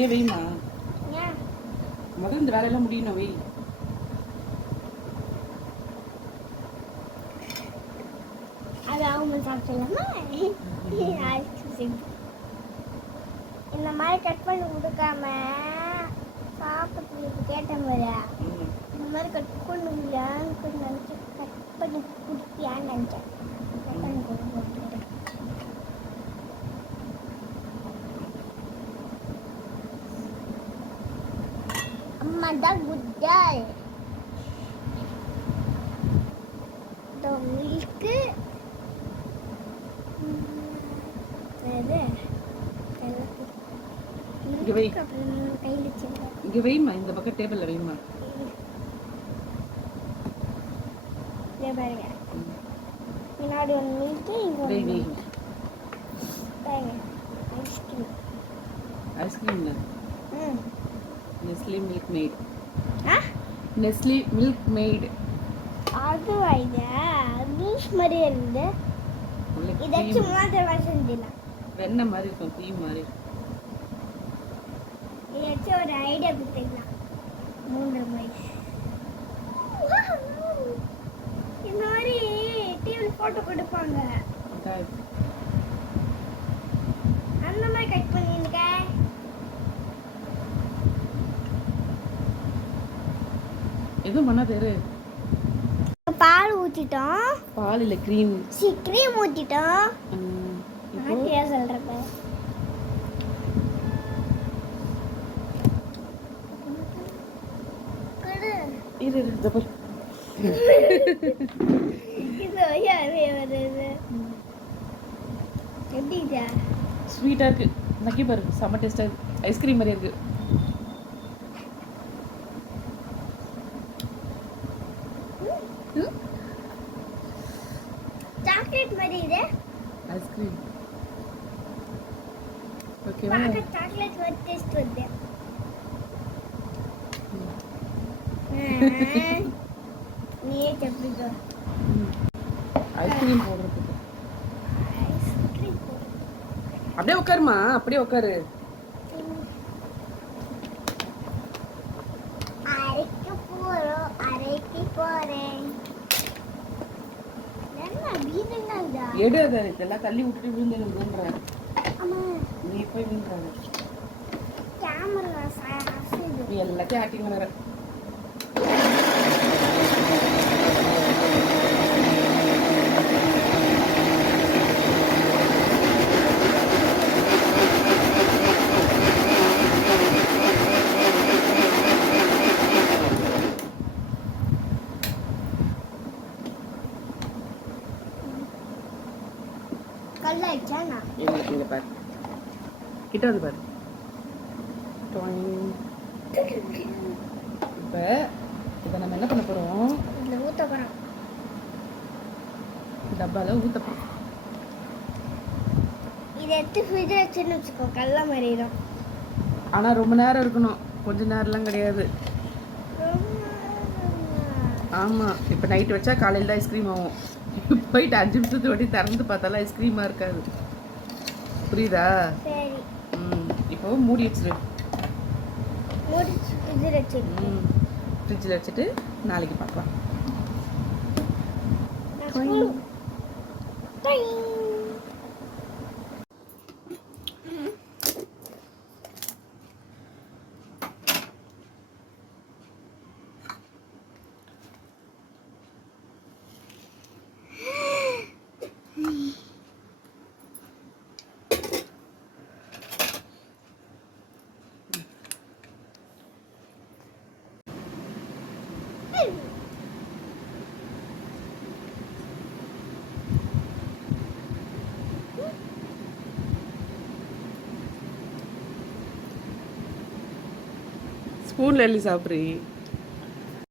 அங்கேயே வெயிமா. முதல்ல இந்த வேலையெல்லாம் முடியணும் வெய். அது அவங்க சாப்பிடலாமா? இந்த மாதிரி கட் பண்ணி கொடுக்காம சாப்பிட்டு கேட்டேன் பாரு. இந்த மாதிரி கட் பண்ணி நினச்சேன், கட் பண்ணி கொடுப்பியான்னு நினச்சேன். கட் பண்ணி கொடுத்து அம்மா தான் குட்டால். மில்க்கு இங்க வை. இங்க வைமா, இந்த பக்கம் டேபிள்ல வைமா. முன்னாடி ஒரு மில்க், இங்க வை வை. Ice cream. Ice cream Nestle Milkmaid. Nestle Milkmaid. அது வைங்க ஜூஸ் மாதிரி இருந்து. இத சும்மா செஞ்சிடலாம். வெண்ணெய் மாதிரி இருக்கும், க்ரீம் மாதிரி. இதை ஒரு ஐடியா கொடுத்துக்கலாம். 3 வயசு இந்த மாதிரி டிவி போட்டோ கொடுப்பாங்க. அந்த மாதிரி கட் பண்ணிருக்க. எதுவும் பண்ணாதே. பால் ஊத்திட்டோம். பால் இல்ல, க்ரீம். க்ரீம் ஊத்திட்டோம். ஆட்டியா சொல்றப்ப இரு இந்த பாரு. இது யாரே வருது. எப்படி இது? ஸ்வீட்டா இருக்கு. நக்கி பாரு, செம்ம டேஸ்டா இருக்கு. ஐஸ்கிரீம் மாதிரி இருக்கு. சாக்லேட் மாதிரி இது. ஐஸ்கிரீம். ஓகேவா? சாக்லேட் மாதிரி டேஸ்ட் வருது. நீயே சாப்பிடுங்க. ஐஸ்கிரீம் போடுறதுக்கு. அப்படியே உட்காருமா, அப்படியே உட்காரு. அரைக்கு போறேன். எடு, அதை இதெல்லாம் தள்ளி விட்டுட்டு விழுந்துன்ற. நீ போய் விழுந்துறாங்க. நீ எல்லாத்தையும் ஆட்டிங்க வர. இங்க பாரு, கிட்ட வந்து பாரு. இப்ப இதை நம்ம என்ன பண்ண போறோம்? ஊத்த போறோம். டப்பால ஊத்த போறோம். இதை எடுத்து ஃப்ரிட்ஜில் வச்சுன்னு வச்சுக்கோ, கல்ல மாறிடும். ஆனா ரொம்ப நேரம் இருக்கணும், கொஞ்ச நேரம்லாம் கிடையாது. ஆமா, இப்ப நைட் வச்சா காலையில தான் ஐஸ்கிரீம் ஆகும். போயிட்டு 5 நிமிஷத்துக்கு வாட்டி திறந்து பார்த்தாலும் ஐஸ்கிரீமா இருக்காது. புரியுதா? சரி. இப்போ மூடி வச்சிரு. ஃப்ரிட்ஜில் வச்சுட்டு நாளைக்கு பார்க்கலாம். ஸ்பூன்ல எள்ளி சாப்பிட்றீ.